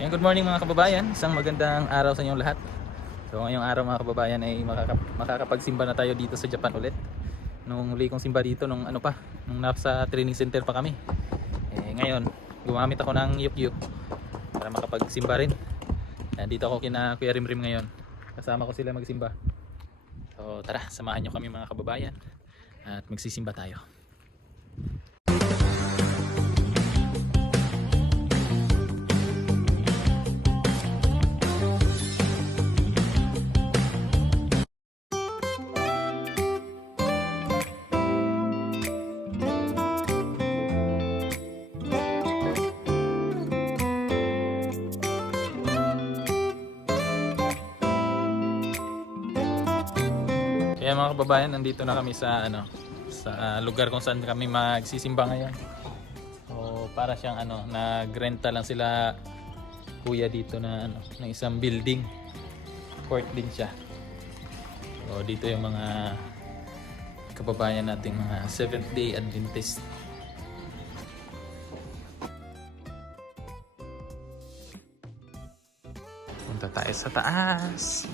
Good morning mga kababayan, isang magandang araw sa inyong lahat. So ngayong araw mga kababayan ay makakapagsimba na tayo dito sa Japan ulit. Nung huli kong simba dito nung nasa training center pa kami. Ngayon gumamit ako ng Yukyuk para makapagsimba rin. Dito ako kina Kuya Rimrim ngayon. Kasama ko sila magsimba. So tara, samahan nyo kami mga kababayan at magsisimba tayo. Kaya mga kababayan, nandito na kami sa sa lugar kung saan kami magsisimba ngayon. So para siyang nagrenta lang sila kuya dito na ng isang building. Court din siya. So dito yung mga kababayan nating mga Seventh Day Adventist. Punta tayo sa taas.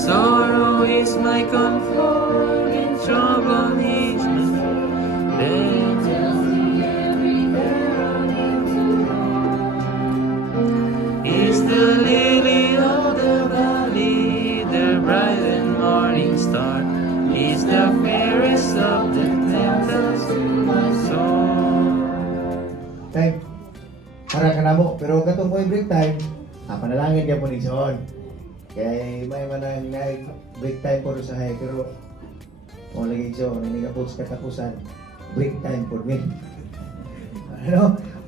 Sorrow is my comfort, in trouble is my strength. Tells me everywhere I need to go. Is the lily of the valley, the bright and morning star, is the fairest of the temples to my soul. Time, para ka na mo, pero katong mo break time, panalangin niya po ni John. Kaya may manang break time po sa hay, pero lagi John, hindi ka po sa katapusan, break time po me.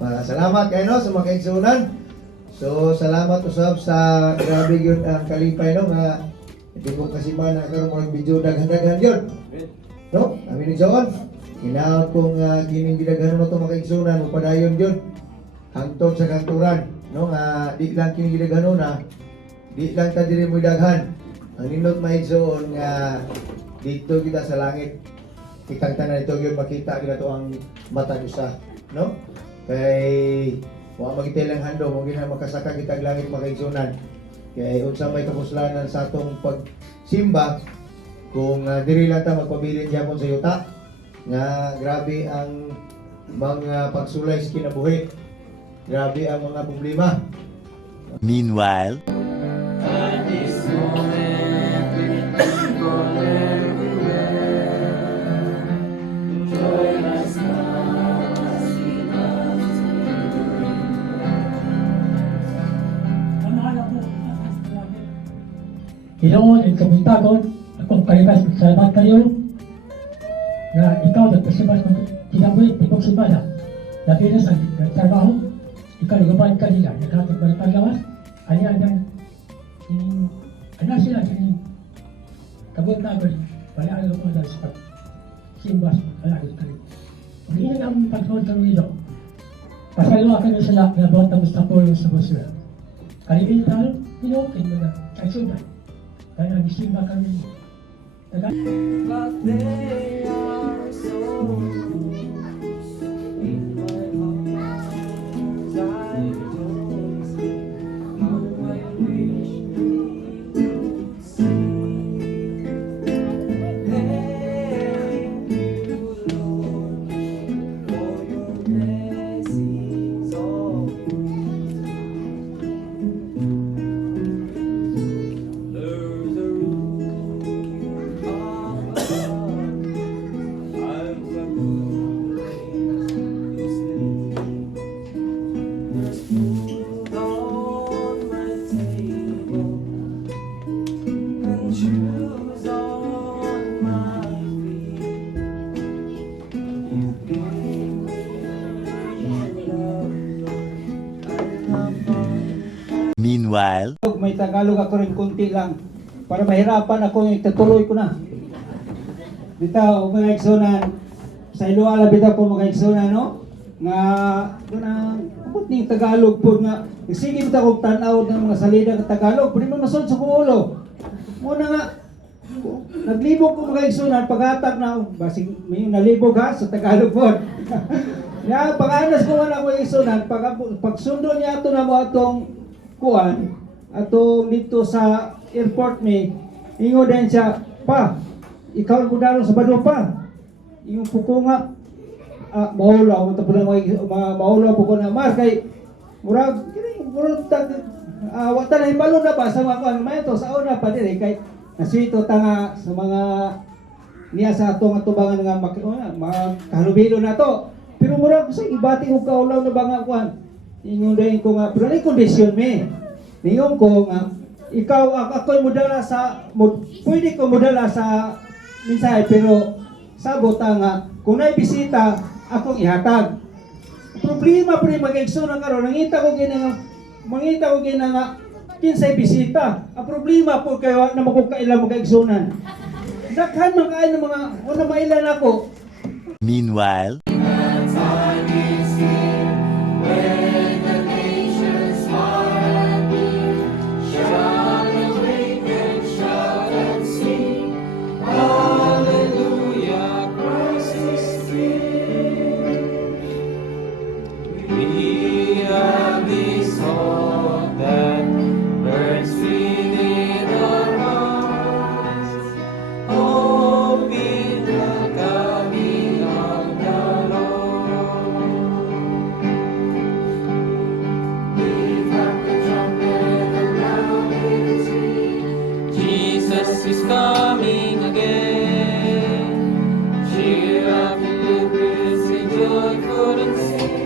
Salamat kayo sa mga kaigsunan. So, salamat usab sa grabe yun ang kalipay nga hindi ko kasi man nagkaroon mo ng video daghan-daghan yun. Kami ni John, kinaot kong kining gidaghan mo itong mga kaigsunan, upadayon yun, hangtod sa kanturan. Di lang kining gidaghan na, di lang ta diri mo daghan. Ang nindot maigsoon nga dito kita sa langit. Kitang tanan ito gyud makita kita to ang mata usa, Kay wa magitelang hando mo gina makasaka kita langit makaigsunan. Kay unsa may kapuslanan sa atong pagsimba kung diri lang ta magpabilin gyapon sa yuta nga grabe ang mga pagsulay sa kinabuhi. Grabe ang mga problema. Meanwhile, At this moment, with people everywhere, join us now as we bow Ginoon at kabuntagon, akong parikas salamat kayo na ikaw nagpasibas ng kinabuhi, tipong simbahan. Dati na sa trabaho, ikaw nagabaan ka nila, naghatag ba ng paglawas, alian sila sa kabuntagon, palaan ko na sa pagsimbas, alagot ka rin. Hindi na ang pagsunod sa Luido. Pasalawa kami sa lahat na bawat ang mustapolo sa basura. Kalibin tayo, pinukin mo na, ay sundan. Dahil nag-isimba kami. But they are so in my arms, I don't see how I wish we could see. Thank you, Lord, for your blessings all. There's a roof above Meanwhile, May Tagalog ako rin kunti lang para mahirapan ako yung itutuloy ko na. Bitaw, mga igsunan, sa Iloala bitaw po mga igsunan, no? Nga, doon ang, abot ning Tagalog po nga, sige bitaw kong tanaw ng mga salida ng Tagalog, pwede mo masunod sa kumulo. Muna nga, naglibog ko mga igsunan, paghatag na, basig may nalibog ha, sa Tagalog po. Ya, pag-anas ko wala ko igsunan, pagsundo niya ito na mo atong kuan, atong dito sa airport may, ingo din siya, pa, ikaw ang kudarong sa bado pa. Yung puko nga, maulaw, maulaw po ko na, Mar, kay, murag, wata na hibalo na ba sa mga kuan, may ito, sa una pa din kay, nasito tanga sa mga niya sa atong atubangan nga mga kahalubilo na to. Pero murag sa ibati ko kaulaw na ba nga kuan. Ingon din ko nga, pero ay kondisyon me. Ningon ko nga, ikaw ako'y mudala sa, pwede ko mudala sa mensahe, pero sabot nga, kung na'y bisita, akong ihatag. Problema pa rin mag-exo na karon, mangita ko gina nga, kinsay bisita. Ang problema po kayo na makukailan mag-exonan. Daghan man kayo ng mga, una mailan ako. meanwhile, We have this hope that burns within our hearts, hope in the coming of the Lord. Lift up the trumpet and loud it sing, Jesus is coming again. Cheer up, pilgrims, sing joyful and sing.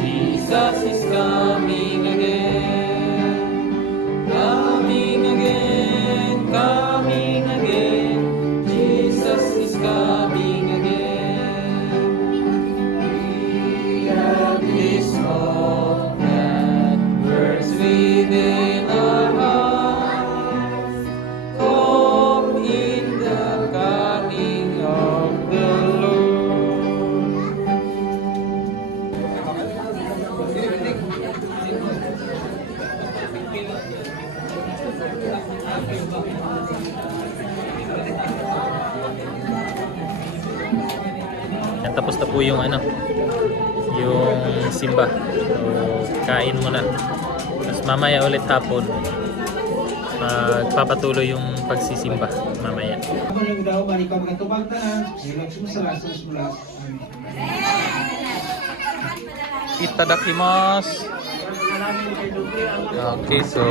Jesus is coming again, coming again, coming again. Jesus is coming again. We have this hope that burns within our hearts, hope in the coming of the Lord. Yan, tapos na po yung yung simba. So, kain muna. Tapos mamaya ulit hapon, magpapatuloy yung pagsisimba mamaya. Ako lang daw, man ikaw makatubag tanan, magsumusala, sumusula. Itadakimasu. Okay, so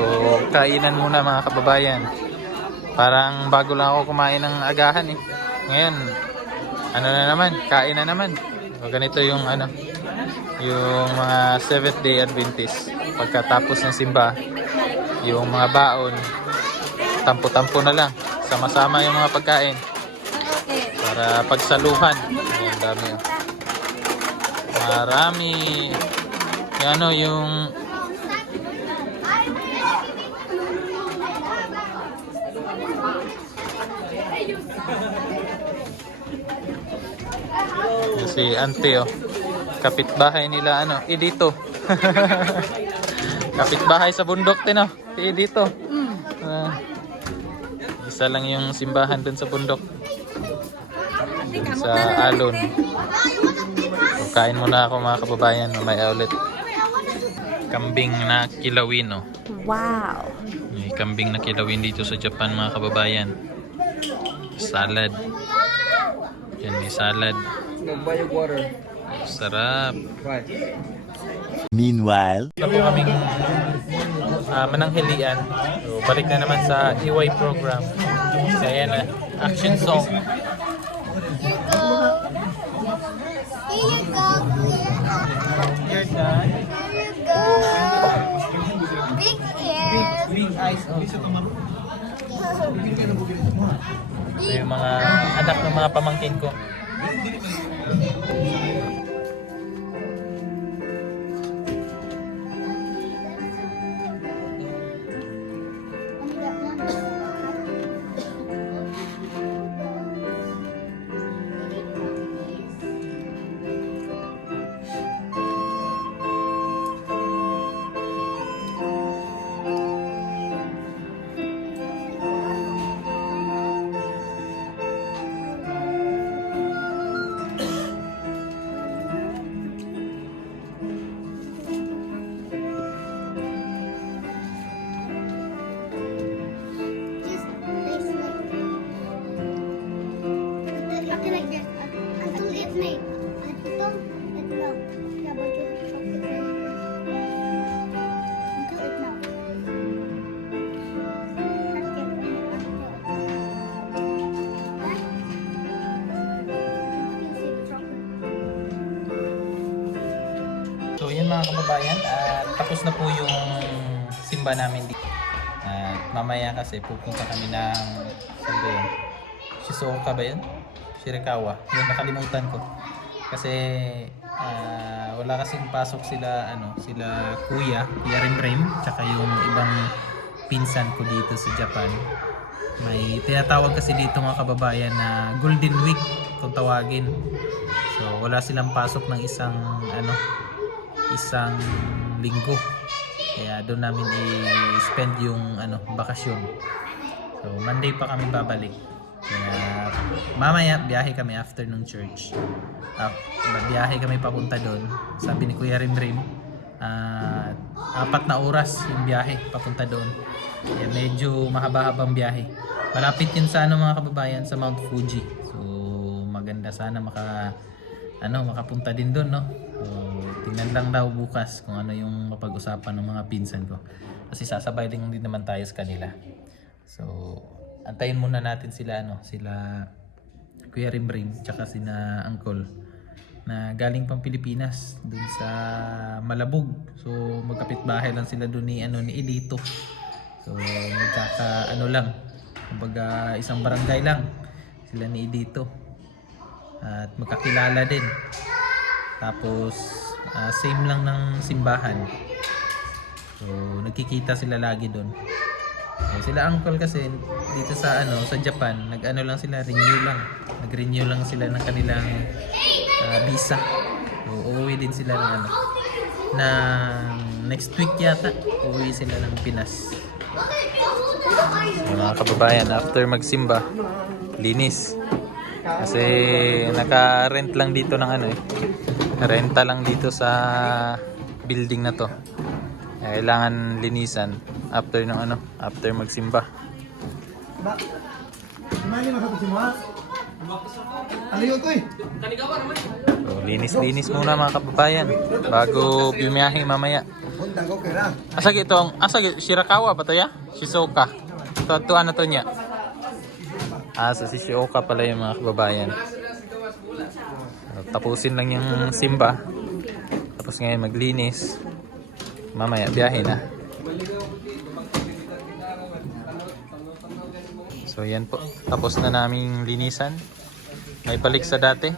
kainan muna mga kababayan. Parang bago lang ako kumain ng agahan eh. Ngayon, ano na naman, kain na naman. So, ganito yung yung mga Seventh Day Adventist. Pagkatapos ng simba, yung mga baon, tampo-tampo na lang. Sama-sama yung mga pagkain. Para pagsaluhan. Ayan, dami oh. Marami. Yung yung si Ante oh. Kapitbahay nila dito. Kapitbahay sa bundok din oh. Dito. Isa lang yung simbahan dun sa bundok. Dun sa alon. So, kain muna ako mga kababayan, mamaya ulit. Kambing na kilawin oh. Wow. May kambing na kilawin dito sa Japan mga kababayan. Salad. Yan, may salad. Sarap. meanwhile, Na po kaming mananghilian. So, balik na naman sa EY program. So, ayan na, action song. You're done. Big eyes. Ito yung mga anak ng mga pamangkin ko. me. Ito, itlog. Kaya ba ito chocolate? Ito, itlog. So yun mga kababayan, tapos na po yung simba namin dito. At mamaya kasi pupunta kami ng saan ba yun? Shizuoka ba yun? Shirakawa. Yun, nakalimutan ko. Kasi wala kasing pasok sila sila Kuya Rimrim, tsaka yung ibang pinsan ko dito sa Japan. May tinatawag kasi dito mga kababayan na Golden Week kung tawagin. So wala silang pasok ng isang linggo. Kaya doon namin i-spend yung bakasyon. So Monday pa kami babalik. Kaya mamaya biyahe kami after ng church. Biyahe kami papunta doon. Sabi ni Kuya Rimrim, 4 na oras yung biyahe papunta doon. Kaya medyo mahaba-habang biyahe. Malapit yun sa mga kababayan, sa Mount Fuji. So maganda sana makapunta din doon, no? So, tingnan lang daw bukas kung ano yung mapag-usapan ng mga pinsan ko. Kasi sasabay din naman tayo sa kanila. So antayin muna natin sila sila Kuya Rimrim tsaka sina Uncle na galing pang Pilipinas dun sa Malabog. So magkapit-bahay lang sila dun ni Edito. So magkaka lang, kumbaga isang barangay lang sila ni Edito. At magkakilala din. Tapos same lang ng simbahan. So nagkikita sila lagi doon. Sila Uncle kasi dito sa Japan, lang sila, nag-renew lang sila ng kanilang visa. So uuwi din sila ng next week yata. Uuwi sila ng Pinas. So, mga kababayan, after magsimba, linis. Kasi naka-rent lang dito ng renta lang dito sa building na to. Kailangan linisan after after magsimba. So, linis muna mga kababayan bago bumiyahe mamaya. Asagi Shirakawa ba to ya? Shizuoka. To ano to niya? Sa Shizuoka pala yung mga kababayan. So, tapusin lang yung simba. Tapos ngayon maglinis. Mamaya biyahe na. So yan po. Tapos na naming linisan. May balik sa dati.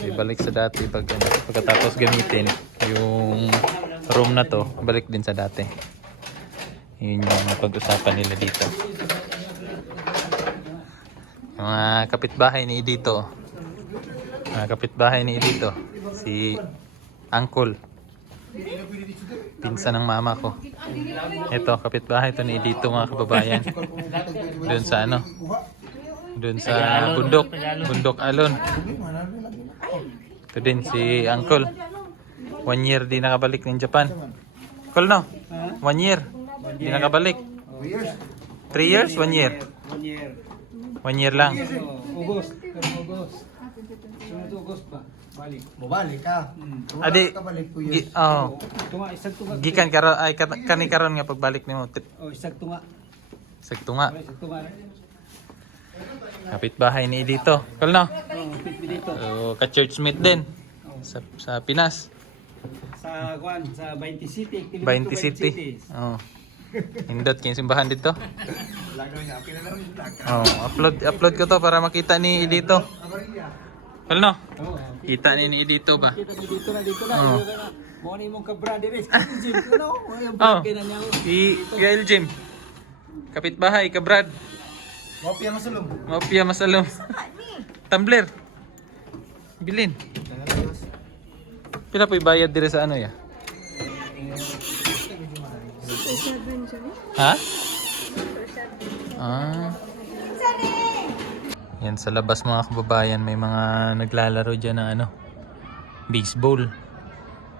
May balik sa dati pagkatapos gamitin yung room na to, balik din sa dati. Yun yung napag-usapan nila dito. Mga kapitbahay ni Edito. Si Uncle. Pinsan ng mama ko. Ito, kapitbahay ito ni Edito mga kababayan. Doon sa doon sa Bundok Alon. Ito din si Uncle. 1 year di nakabalik ng Japan. Uncle, no? 1 year. Di nakabalik. 3 years? 1 year? 1 year lang. August. August pa. Balik. Mubalik ka. Adi, Isag tunga. gikan karon ay kani karon nga pagbalik nimo. Isag tunga. Sakto nga. Isag tunga. Kapitbahay ni Edito. Uncle, no? Dito. So, ka-churchmate din sa Pinas. Sa 20 City. 20 City. Oh. Indot kayong simbahan dito. Oh, upload ko to para makita ni Edito. Well, no? Kita ni Edito ba? Kita dito na. Oh. Mo ni mong ka-brother is. No? Oh. Gail Jim. Kapitbahay ka Brad. Mapia masalom. Tumbler. Bilin. Pila po ibayad dire sa ya? Ha? Yan sa labas mga kababayan, may mga naglalaro dyan ng baseball.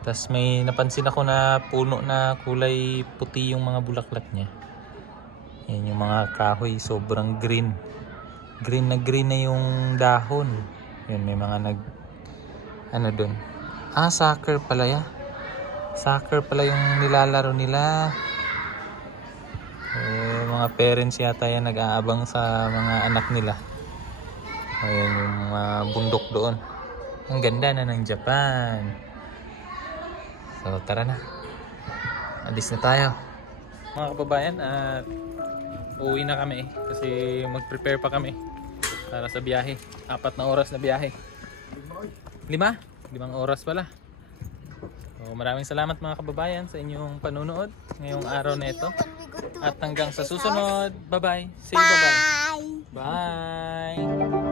Tas may napansin ako na puno na kulay puti yung mga bulaklak niya. Yan yung mga kahoy, sobrang green. Green na yung dahon. Yan, may mga ano dun. Soccer pala ya. Soccer pala yung nilalaro nila. Mga parents yata yan nag-aabang sa mga anak nila. Ayan yung mga bundok doon. Ang ganda na ng Japan. So tara na. Alis na tayo. Mga kababayan, at uuwi na kami kasi mag-prepare pa kami para sa biyahe. 4 na oras na biyahe. 5 oras pala. So, maraming salamat mga kababayan sa inyong panunood ngayong araw na ito. At hanggang sa susunod. Bye-bye. Say bye-bye. Bye! Bye.